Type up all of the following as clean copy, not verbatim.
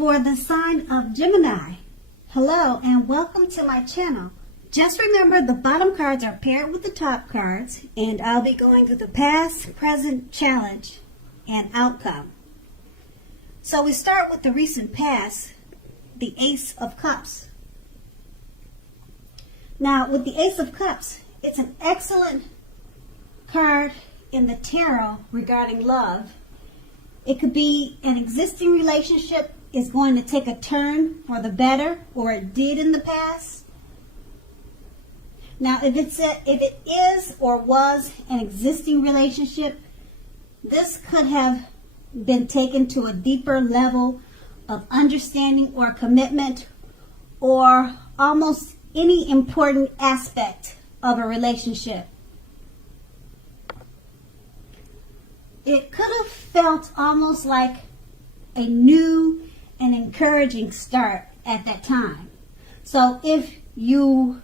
for the sign of Gemini. Hello and welcome to my channel. Just remember the bottom cards are paired with the top cards, and I'll be going through the past, present, challenge, and outcome. So we start with the recent past, the Ace of Cups. Now with the Ace of Cups, it's an excellent card in the tarot regarding love. It could be an existing relationship is going to take a turn for the better, or it did in the past. Now, if it is or was an existing relationship, this could have been taken to a deeper level of understanding or commitment, or almost any important aspect of a relationship. It could have felt almost like a new and encouraging start at that time. So if you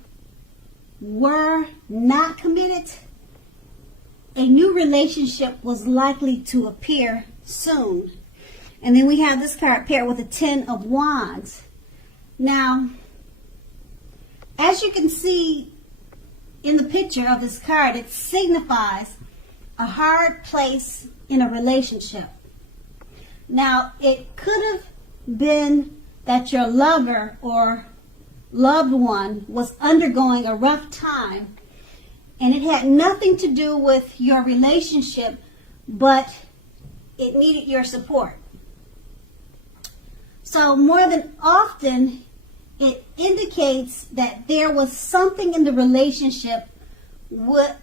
were not committed, a new relationship was likely to appear soon. And then we have this card paired with a 10 of Wands. Now, as you can see in the picture of this card, it signifies a hard place in a relationship. Now, it could have been that your lover or loved one was undergoing a rough time, and it had nothing to do with your relationship, but it needed your support. So that there was something in the relationship that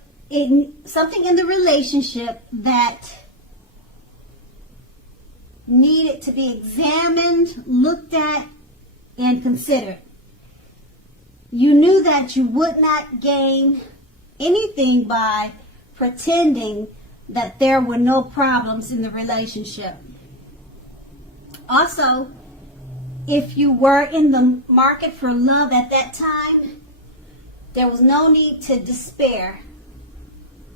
needed to be examined, looked at, and considered. You knew that you would not gain anything by pretending that there were no problems in the relationship. Also, if you were in the market for love at that time, there was no need to despair.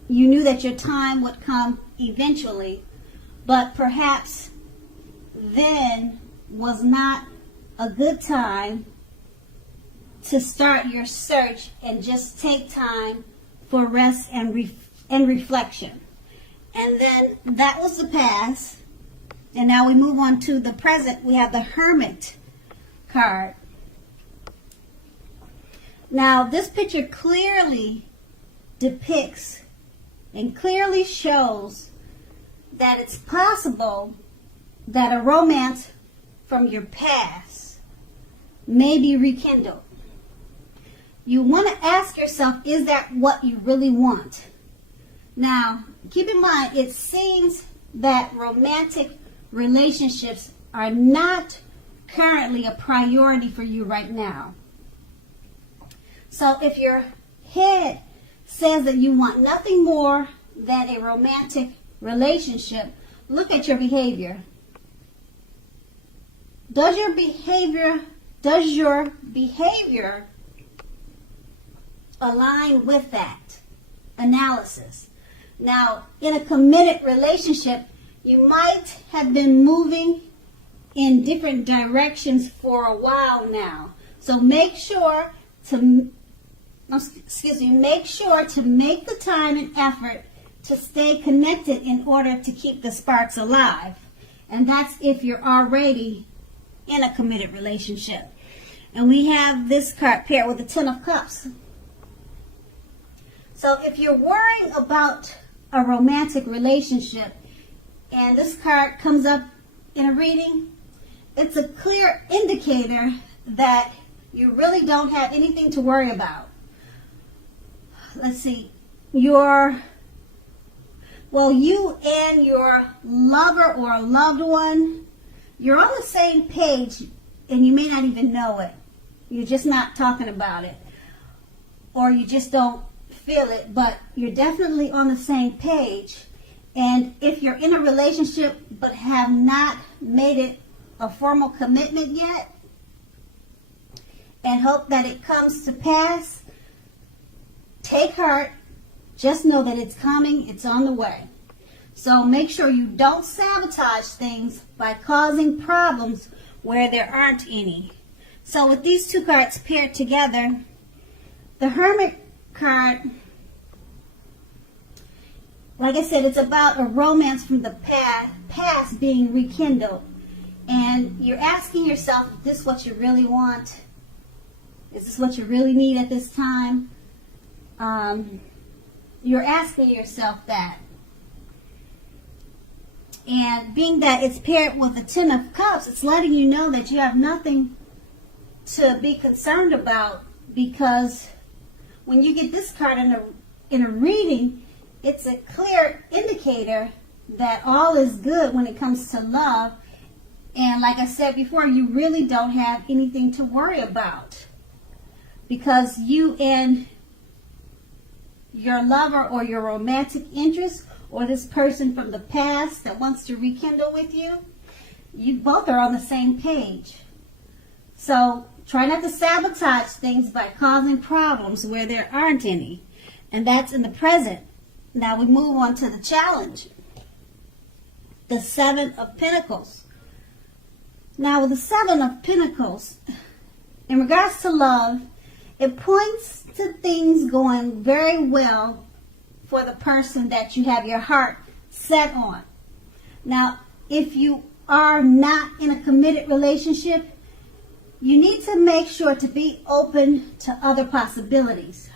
You knew that your time would come eventually, but perhaps then was not a good time to start your search and just take time for rest and reflection. And then that was the past. And now we move on to the present. We have the Hermit card. Now this picture clearly depicts and clearly shows that it's possible that a romance from your past may be rekindled. You want to ask yourself, is that what you really want? Now, keep in mind, it seems that romantic relationships are not currently a priority for you right now. So if your head says that you want nothing more than a romantic relationship, look at your behavior. Does your behavior align with that analysis? Now, in a committed relationship, you might have been moving in different directions for a while now. So make sure to make the time and effort to stay connected in order to keep the sparks alive. And that's if you're already in a committed relationship. And we have this card paired with the 10 of Cups. So if you're worrying about a romantic relationship and this card comes up in a reading, it's a clear indicator that you really don't have anything to worry about. Let's see. You and your lover or loved one, you're on the same page and you may not even know it. You're just not talking about it. Or you just don't feel it, but you're definitely on the same page. And if you're in a relationship but have not made it a formal commitment yet and hope that it comes to pass, take heart. Just know that it's coming, it's on the way. So make sure you don't sabotage things by causing problems where there aren't any. So with these two cards paired together, the Hermit card, like I said, it's about a romance from the past being rekindled. And you're asking yourself, is this what you really want? Is this what you really need at this time? You're asking yourself that. And being that it's paired with the Ten of Cups, it's letting you know that you have nothing to be concerned about, because when you get this card in a reading, it's a clear indicator that all is good when it comes to love. And like I said before, you really don't have anything to worry about, because you and your lover or your romantic interest or this person from the past that wants to rekindle with you, you both are on the same page. So try not to sabotage things by causing problems where there aren't any. And that's in the present. Now we move on to the challenge. The Seven of Pentacles. Now with the Seven of Pentacles, in regards to love, it points to things going very well for the person that you have your heart set on. Now, if you are not in a committed relationship, you need to make sure to be open to other possibilities.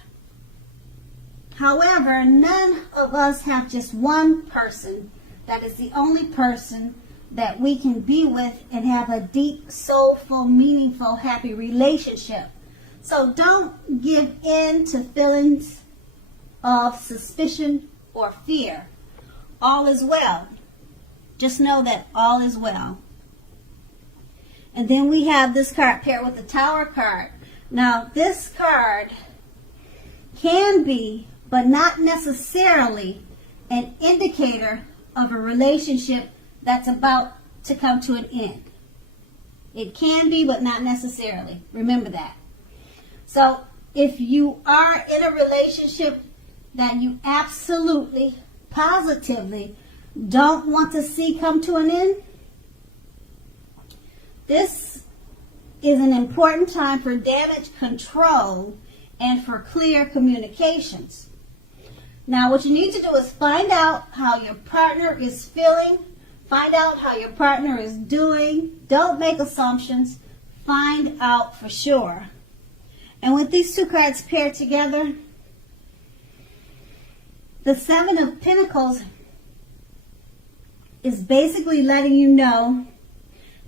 However, none of us have just one person that is the only person that we can be with and have a deep, soulful, meaningful, happy relationship. So don't give in to feelings of suspicion or fear. All is well. Just know that all is well. And then we have this card paired with the Tower card. Now, this card can be, but not necessarily, an indicator of a relationship that's about to come to an end. It can be, but not necessarily. Remember that. So, if you are in a relationship that you absolutely, positively don't want to see come to an end, this is an important time for damage control and for clear communications. Now, what you need to do is find out how your partner is feeling. Find out how your partner is doing. Don't make assumptions. Find out for sure. And with these two cards paired together, the Seven of Pentacles is basically letting you know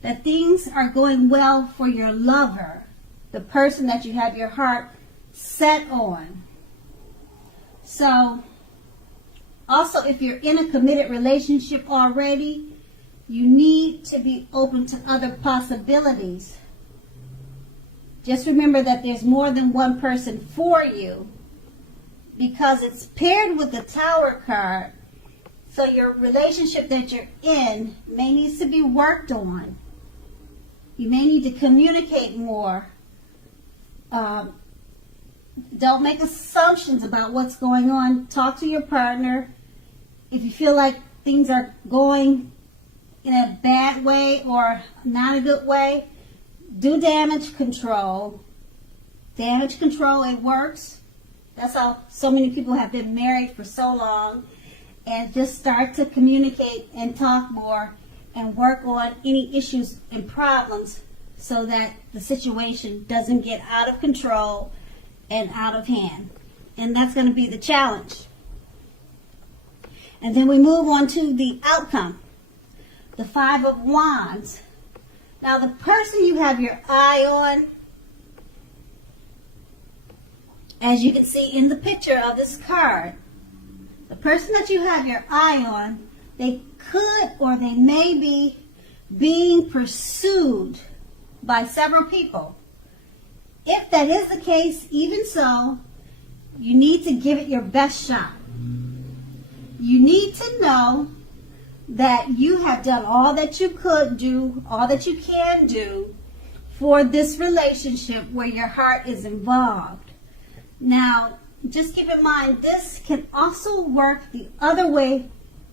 that things are going well for your lover, the person that you have your heart set on. So, also, if you're in a committed relationship already, you need to be open to other possibilities. Just remember that there's more than one person for you, because it's paired with the Tower card. So your relationship that you're in may need to be worked on. You may need to communicate more. Don't make assumptions about what's going on. Talk to your partner. If you feel like things are going in a bad way or not a good way, do damage control. Damage control, it works. That's how so many people have been married for so long. And just start to communicate and talk more and work on any issues and problems so that the situation doesn't get out of control and out of hand. And that's going to be the challenge. And then we move on to the outcome. The Five of Wands. Now, the person you have your eye on, as you can see in the picture of this card, the person that you have your eye on, they could or they may be being pursued by several people. If that is the case, even so, you need to give it your best shot. You need to know that you have done all that you could do, all that you can do for this relationship where your heart is involved. Now, just keep in mind, this can also work the other way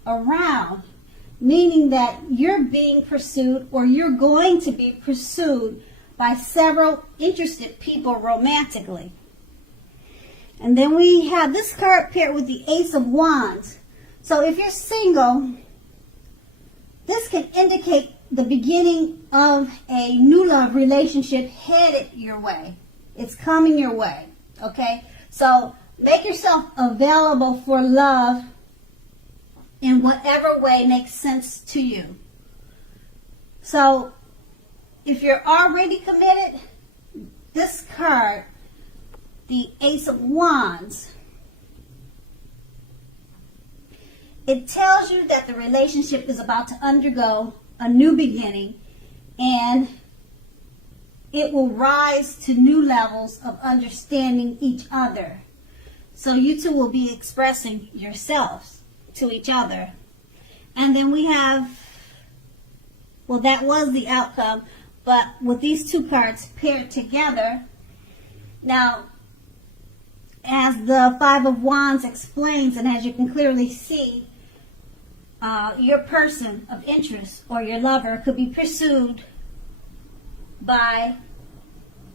around. meaning that you're being pursued or you're going to be pursued by several interested people romantically. And then we have this card paired with the Ace of Wands. So if you're single, this can indicate the beginning of a new love relationship headed your way. It's coming your way, okay? So make yourself available for love in whatever way makes sense to you. So if you're already committed, this card, the Ace of Wands, it tells you that the relationship is about to undergo a new beginning, and it will rise to new levels of understanding each other. So you two will be expressing yourselves to each other. And then we have, well, that was the outcome, but with these two cards paired together, now, as the Five of Wands explains, and as you can clearly see, your person of interest or your lover could be pursued by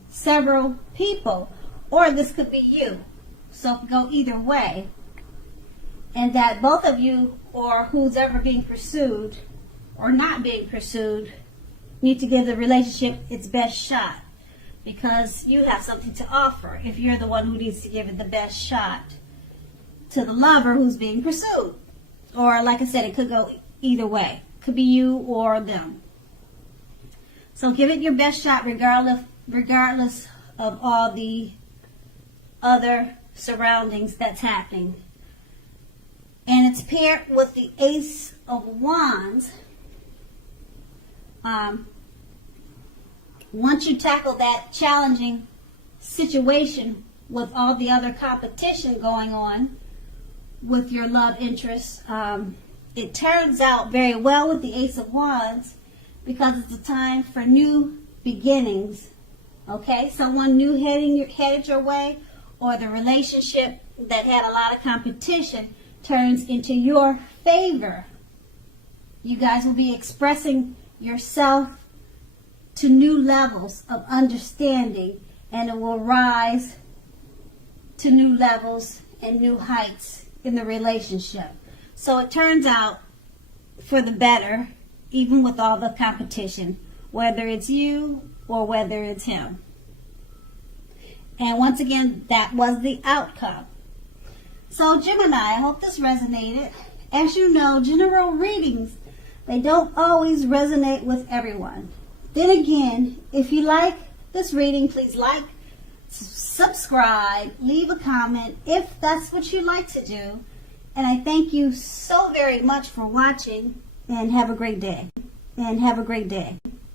several people, or this could be you. So it could go either way. And that both of you, or who's ever being pursued or not being pursued, need to give the relationship its best shot, because you have something to offer if you're the one who needs to give it the best shot to the lover who's being pursued. Or like I said, it could go either way. It could be you or them. So give it your best shot regardless of all the other surroundings that's happening. And it's paired with the Ace of Wands. Once you tackle that challenging situation with all the other competition going on with your love interest, it turns out very well with the Ace of Wands, because it's a time for new beginnings. Okay, someone new headed your way, or the relationship that had a lot of competition turns into your favor. You guys will be expressing yourself to new levels of understanding, and it will rise to new levels and new heights in the relationship. So it turns out for the better, even with all the competition, whether it's you or whether it's him. And once again, that was the outcome. So Gemini, I hope this resonated. As you know, general readings, they don't always resonate with everyone. Then again, if you like this reading, please like, subscribe, leave a comment if that's what you like to do. And I thank you so very much for watching, and have a great day.